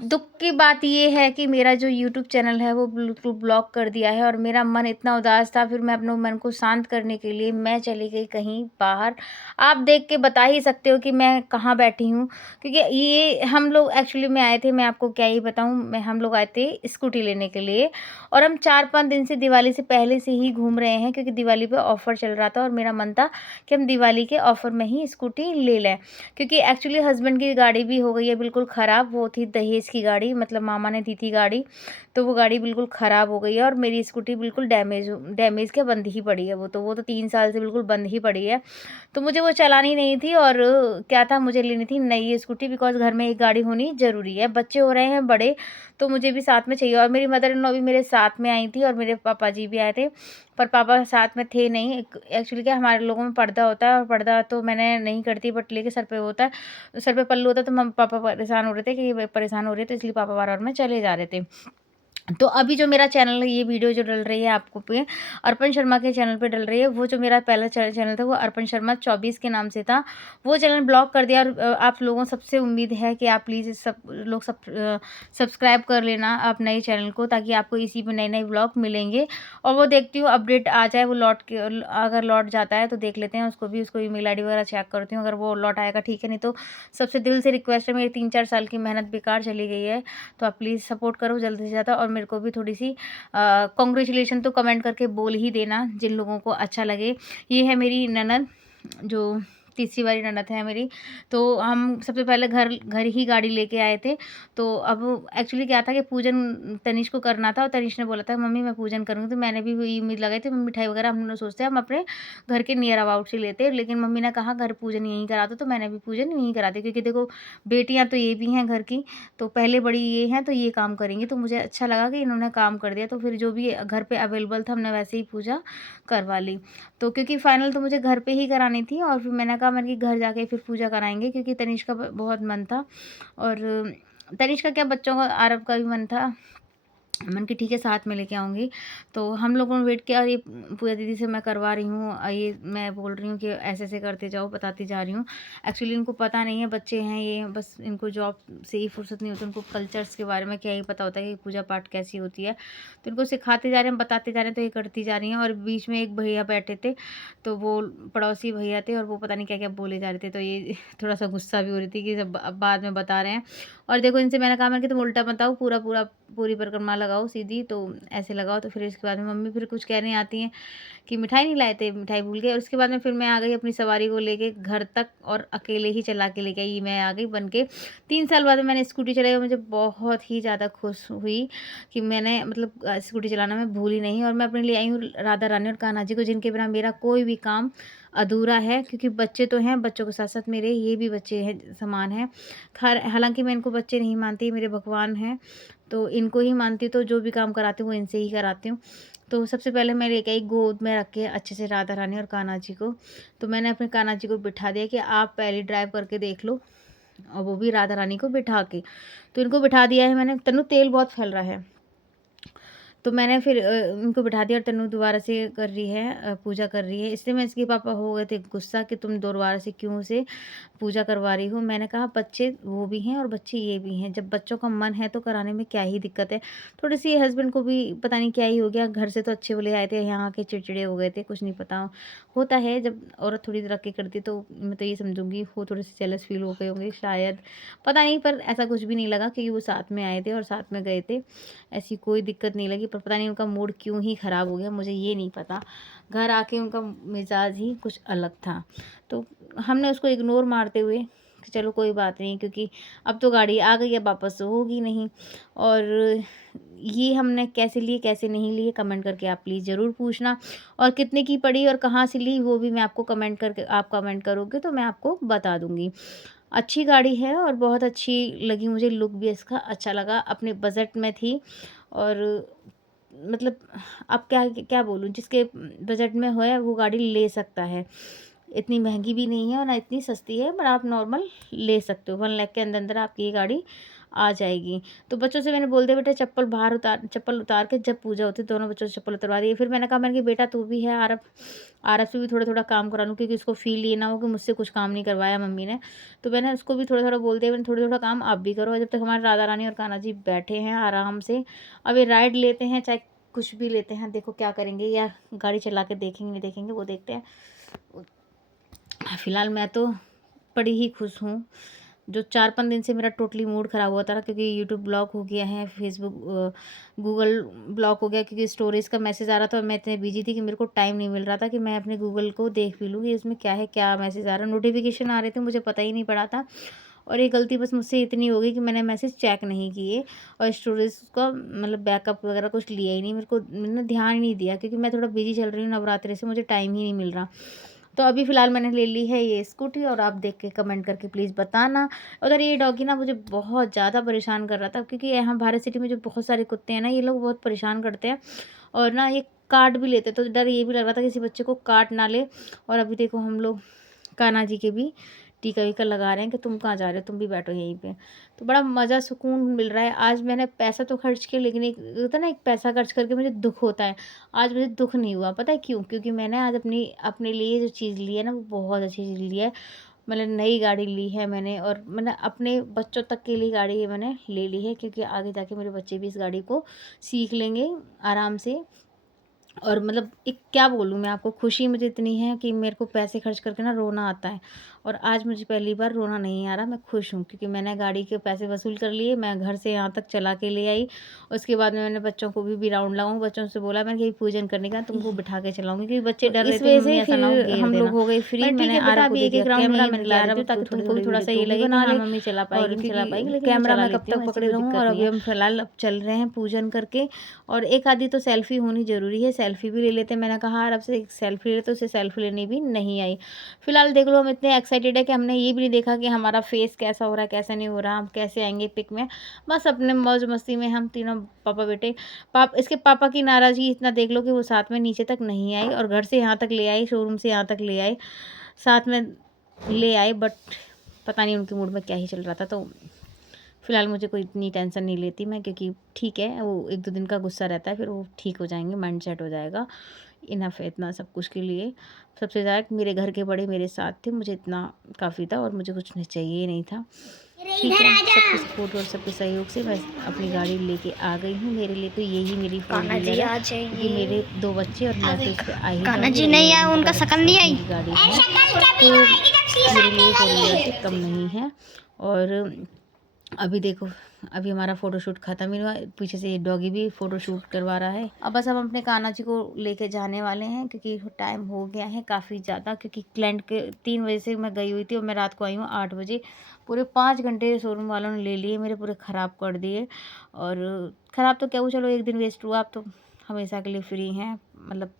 दुःख की बात ये है कि मेरा जो यूट्यूब चैनल है वो बिल्कुल ब्लॉक कर दिया है और मेरा मन इतना उदास था, फिर मैं अपने मन को शांत करने के लिए मैं चली गई कहीं बाहर। आप देख के बता ही सकते हो कि मैं कहाँ बैठी हूँ, क्योंकि ये हम लोग एक्चुअली में आए थे, मैं आपको क्या ही बताऊँ, मैं हम लोग आए थे स्कूटी लेने के लिए और हम 4-5 दिन से दिवाली से पहले से ही घूम रहे हैं, क्योंकि दिवाली पे ऑफ़र चल रहा था और मेरा मन था कि हम दिवाली के ऑफ़र में ही स्कूटी ले लें। क्योंकि एक्चुअली हस्बैंड की गाड़ी भी हो गई है बिल्कुल ख़राब, वो थी दहेज की गाड़ी, मतलब मामा ने दी थी गाड़ी, तो वो गाड़ी बिल्कुल ख़राब हो गई है और मेरी स्कूटी बिल्कुल डैमेज क्या बंद ही पड़ी है वो तो 3 साल से बिल्कुल बंद ही पड़ी है। तो मुझे वो चलानी नहीं थी और क्या था, मुझे लेनी थी नई स्कूटी, बिकॉज़ घर में एक गाड़ी होनी ज़रूरी है। बच्चे हो रहे हैं बड़े, तो मुझे भी साथ में चाहिए और मेरी मदर इन लॉ भी मेरे साथ में आई थी और मेरे पापा जी भी आए थे, पर पापा साथ में थे नहीं। एक एक्चुअली क्या हमारे लोगों में पर्दा होता है और पर्दा तो मैंने नहीं करती, बट लेके सर पे होता है, सर पे पल्लू होता है, तो पापा परेशान हो रहे थे कि ये परेशान हो रही है, तो इसलिए पापा बार-बार में चले जा रहे थे। तो अभी जो मेरा चैनल है, ये वीडियो जो डल रही है आपको पे अर्पण शर्मा के चैनल पे डल रही है, वो जो मेरा पहला चैनल था वो अर्पण शर्मा 24 के नाम से था। वो चैनल ब्लॉक कर दिया और आप लोगों सबसे उम्मीद है कि आप प्लीज़ सब लोग सब्सक्राइब कर लेना आप नए चैनल को, ताकि आपको इसी पे नए-नए व्लॉग मिलेंगे। और वो देखती हूँ अपडेट आ जाए, वो लौट के अगर लौट जाता है तो देख लेते हैं उसको भी, उसको ईमेल आईडी वगैरह चेक करती हूँ, अगर वो लौट आएगा ठीक है, नहीं तो सबसे दिल से रिक्वेस्ट है, मेरी 3-4 साल की मेहनत बेकार चली गई है। तो आप प्लीज़ सपोर्ट करो जल्द से ज़्यादा और मेरे को भी थोड़ी-सी कांग्रेचुलेशन तो कमेंट करके बोल ही देना जिन लोगों को अच्छा लगे। ये है मेरी ननद, जो तीसरी वाली ननद है मेरी। तो हम सबसे पहले घर घर ही गाड़ी लेके आए थे। तो अब एक्चुअली क्या था कि पूजन तनिष को करना था और तनिष ने बोला था मम्मी मैं पूजन करूँगी, तो मैंने भी वही उम्मीद लगाई थी, मिठाई वगैरह हम लोग सोचते हैं हम अपने घर के नियर अबाउट से लेते हैं, लेकिन मम्मी ने कहा घर पूजन यहीं करा दो, तो मैंने भी पूजन यहीं करा दी, क्योंकि देखो बेटियाँ तो ये भी हैं घर की, तो पहले बड़ी ये हैं तो ये काम करेंगी, तो मुझे अच्छा लगा कि इन्होंने काम कर दिया, तो फिर जो भी घर पे अवेलेबल था हमने वैसे ही पूजा करवा ली। तो क्योंकि फाइनल तो मुझे घर पे ही करानी थी और फिर मैंने कहा मैंने कि घर जाके फिर पूजा कराएँगे, क्योंकि तनिष का बहुत मन था और तनिष का क्या बच्चों का आरव का भी मन था। मैंने कि ठीक है साथ में लेके आऊँगी। तो हम लोगों ने वेट किया और ये पूजा दीदी से मैं करवा रही हूँ, ये मैं बोल रही हूँ कि ऐसे-ऐसे करते जाओ, बताती जा रही हूँ। एक्चुअली इनको पता नहीं है, बच्चे हैं ये, बस इनको जॉब से ही फुर्सत नहीं होती, उनको कल्चर्स के बारे में क्या ही पता होता है कि पूजा पाठ कैसी होती है। तो इनको सिखाते जा रहे हैं, बताते जा रहे हैं, तो ये करती जा रही हैं और बीच में एक भैया बैठे थे, तो वो पड़ोसी भैया थे और वो पता नहीं क्या-क्या बोले जा रहे थे, तो ये थोड़ा-सा गुस्सा भी हो रही थी कि जब अब बाद में बता रहे हैं। और देखो इनसे मैंने कहा, मैंने कि तुम उल्टा मत आओ, पूरी परिक्रमा लगाओ सीधी, तो ऐसे लगाओ। तो फिर इसके बाद में मम्मी फिर कुछ कहने आती हैं कि मिठाई नहीं लाए थे, मिठाई भूल गए, और उसके बाद में फिर मैं आ गई अपनी सवारी को लेके घर तक और अकेले ही चला के लेके आई, मैं आ गई बन के। 3 साल बाद में मैंने स्कूटी चलाई और मुझे बहुत ही ज़्यादा खुश हुई कि मैंने मतलब स्कूटी चलाना मैं भूली नहीं, और मैं अपने लिए आई हूँ राधा रानी और कान्हा जी को, जिनके बिना मेरा कोई भी काम अधूरा है, क्योंकि बच्चे तो हैं, बच्चों के साथ-साथ मेरे ये भी बच्चे हैं, समान हैं। खैर हालाँकि मैं इनको बच्चे नहीं मानती, मेरे भगवान हैं, तो इनको ही मानती हूँ, तो जो भी काम कराती हूँ वो इनसे ही कराती हूँ। तो सबसे पहले मैं लेके आई गोद में रख के अच्छे से राधा रानी और कान्हा जी को। तो मैंने अपने कान्हा जी को बिठा दिया कि आप पहले ड्राइव करके देख लो, और वो भी राधा रानी को बिठा के। तो इनको बिठा दिया है मैंने। तन्नू तेल बहुत फैल रहा है। तो मैंने फिर उनको बिठा दिया और तन्नू दोबारा से कर रही है, पूजा कर रही है। इसलिए मैं इसके पापा हो गए थे गुस्सा कि तुम दोबारा से क्यों से पूजा करवा रही हो। मैंने कहा बच्चे वो भी हैं और बच्चे ये भी हैं, जब बच्चों का मन है तो कराने में क्या ही दिक्कत है। थोड़ी-सी हस्बैंड को भी पता नहीं क्या ही हो गया, घर से तो अच्छे भले आए थे, यहाँ आके चिड़चिड़े हो गए थे, कुछ नहीं पता। होता है जब औरत थोड़ी तरक्की करती है, तो मैं तो ये समझूँगी वो थोड़े-से जेलस फ़ील हो गए होंगे शायद, पता नहीं, पर ऐसा कुछ भी नहीं लगा क्योंकि वो साथ में आए थे और साथ में गए थे। ऐसी कोई दिक्कत नहीं लगी, पर पता नहीं उनका मूड क्यों ही ख़राब हो गया, मुझे ये नहीं पता। घर आके उनका मिज़ाज ही कुछ अलग था। तो हमने उसको इग्नोर मारते हुए कि चलो कोई बात नहीं, क्योंकि अब तो गाड़ी आ गई है, वापस तो होगी नहीं। और ये हमने कैसे ली, कैसे नहीं ली, कमेंट करके आप प्लीज़ ज़रूर पूछना, और कितने की पड़ी और कहाँ से ली वो भी मैं आपको कमेंट करके, आप कमेंट करोगे तो मैं आपको बता दूँगी। अच्छी गाड़ी है और बहुत अच्छी लगी मुझे, लुक भी इसका अच्छा लगा, अपने बजट में थी। और मतलब अब क्या क्या बोलूँ, जिसके बजट में है वो गाड़ी ले सकता है। इतनी महंगी भी नहीं है और ना इतनी सस्ती है, पर आप नॉर्मल ले सकते हो। 1 लाख के अंदर आपकी ये गाड़ी आ जाएगी। तो बच्चों से मैंने बोल दिया बेटा चप्पल उतार के जब पूजा होती है, दोनों बच्चों से चप्पल उतरवा दी। फिर मैंने कहा बेटा तू भी है, आरव से भी थोड़ा-थोड़ा काम करा लूँ, क्योंकि उसको फ़ील ये ना हो कि मुझसे कुछ काम नहीं करवाया मम्मी ने। तो मैंने उसको भी थोड़ा-थोड़ा बोल दिया, मैंने थोड़ा-थोड़ा काम आप भी करो। जब तक हमारे राधा रानी और कान्हा जी बैठे हैं आराम से, अब ये राइड लेते हैं चाहे कुछ भी लेते हैं, देखो क्या करेंगे, या गाड़ी चला के देखेंगे नहीं देखेंगे वो देखते हैं। फ़िलहाल मैं तो बड़ी ही खुश हूँ। जो 4-5 दिन से मेरा टोटली मूड ख़राब हुआ था ना, क्योंकि यूट्यूब ब्लॉक हो गया है, फेसबुक गूगल ब्लॉक हो गया, क्योंकि स्टोरेज का मैसेज आ रहा था और मैं इतनी बिजी थी कि मेरे को टाइम नहीं मिल रहा था कि मैं अपने गूगल को देख भी लूँ कि उसमें क्या है, क्या मैसेज आ रहा है। नोटिफिकेशन आ रहे थे, मुझे पता ही नहीं पड़ा था। और ये गलती बस मुझसे इतनी हो गई कि मैंने मैसेज चेक नहीं किए और स्टोरेज का मतलब बैकअप वगैरह कुछ लिया ही नहीं। मैंने ध्यान ही नहीं दिया, क्योंकि मैं थोड़ा बिजी चल रही हूँ नवरात्रि से, मुझे टाइम ही नहीं मिल रहा। तो अभी फ़िलहाल मैंने ले ली है ये स्कूटी, और आप देख के कमेंट करके प्लीज़ बताना। उधर ये डॉगी ना मुझे बहुत ज़्यादा परेशान कर रहा था, क्योंकि यहाँ भारत सिटी में जो बहुत सारे कुत्ते हैं ना, ये लोग बहुत परेशान करते हैं और ना ये काट भी लेते हैं। तो डर ये भी लग रहा था किसी बच्चे को काट ना ले। और अभी देखो हम लोग कान्हा जी के भी टीका-वीका लगा रहे हैं कि तुम कहाँ जा रहे हो, तुम भी बैठो यहीं पे। तो बड़ा मज़ा, सुकून मिल रहा है। आज मैंने पैसा तो खर्च किया, लेकिन एक होता है ना, एक पैसा खर्च करके मुझे दुःख होता है। आज मुझे दुःख नहीं हुआ, पता है क्यों? क्योंकि मैंने आज अपने लिए जो चीज़ ली है ना, वो बहुत अच्छी चीज़ ली है। मतलब नई गाड़ी ली है मैंने, और मैंने अपने बच्चों तक के लिए गाड़ी ये मैंने ले ली है, क्योंकि आगे जाके मेरे बच्चे भी इस गाड़ी को सीख लेंगे आराम से। और मतलब एक क्या बोलूँ मैं आपको, खुशी मुझे इतनी है कि मेरे को पैसे खर्च करके ना रोना आता है, और आज मुझे पहली बार रोना नहीं आ रहा। मैं खुश हूँ, क्योंकि मैंने गाड़ी के पैसे वसूल कर लिए, मैं घर से यहाँ तक चला के ले आई। उसके बाद में मैंने बच्चों को भी राउंड लगाऊँ, बच्चों से बोला मैंने कि पूजन करने का तुमको बिठा के चलाऊँगी, क्योंकि बच्चे तो डर रहे इस थे कि वजह मम्मी से ऐसा फिर ना हो घेर हम देना। लोग हो गए फ्री। ठीक मैंने है बेटा, आरव को अभी दे एक-एक दिया राउंड कैमरा, नहीं मैंने दिला कहा रही आरव हूँ, ताकि तू तुमको भी थोड़ी थोड़ा सा ये वीडियो तू भी लगे कि बना हाँ ले, मम्मी चला और पाएगी, नहीं चला पाएगी, क्योंकि लेकिन मैं कैमरा चला मैं कब लेती हूँ, तक ऐसी पकड़े कोई रहूँ, दिक्कत और नहीं अभी है। हम फिलहाल अब चल रहे हैं पूजन करके, और एक आधी तो सेल्फ़ी होनी ज़रूरी है, सेल्फ़ी भी ले लेते हैं। मैंने कहा अरब से एक सेल्फ़ी ले, तो उसे सेल्फ़ी लेनी भी नहीं आई। फ़िलहाल देख लो, हम इतने एक्साइटेड है कि हमने ये भी नहीं देखा कि हमारा फेस कैसा हो रहा है, कैसा नहीं हो रहा, हम कैसे आएँगे पिक में। बस अपने मौज-मस्ती में हम तीनों पापा-बेटे। इसके पापा की नाराज़गी इतना देख लो कि वो साथ में नीचे तक नहीं आई, और घर से यहाँ तक ले आई, शोरूम से यहाँ तक ले आए, साथ में ले आए, बट पता नहीं उनके मूड में क्या ही चल रहा था। तो फ़िलहाल मुझे कोई इतनी टेंशन नहीं लेती मैं, क्योंकि ठीक है, वो 1-2 दिन का गुस्सा रहता है, फिर वो ठीक हो जाएँगे, माइंड सेट हो जाएगा। इनफ है इतना सब कुछ के लिए। सबसे ज़्यादा मेरे घर के बड़े मेरे साथ थे, मुझे इतना काफ़ी था, और मुझे कुछ नहीं चाहिए ही नहीं था। ठीक है, सबके सपोर्ट और सबके सहयोग से मैं अपनी गाड़ी लेके आ गई हूँ। मेरे लिए तो यही मेरी फोर कान्हा व्हीलर जी है, आ क्योंकि जाइए। मेरे 2 बच्चे, और मैं तो इस पे आ ही कान्हा जाऊँगी, जी और नहीं ये आए, उनकी उनका तरफ शकल नहीं से आई। उनकी गाड़ी है, तो मेरे लिए फोर व्हीलर से कम नहीं है। और अभी देखो, अभी हमारा फ़ोटोशूट ख़त्म ही हुआ, पीछे से डॉगी भी फ़ोटोशूट करवा रहा है। अब बस हम अपने कान्हा जी को लेके जाने वाले हैं, क्योंकि टाइम हो गया है काफ़ी ज़्यादा, क्योंकि क्लाइंट के 3 बजे से मैं गई हुई थी, और मैं रात को आई हूँ 8 बजे। पूरे 5 घंटे शोरूम वालों ने ले लिए, मेरे पूरे ख़राब कर दिए। और ख़राब तो क्या हुआ, चलो 1 दिन वेस्ट हुआ, अब तो हमेशा के लिए फ्री हैं, मतलब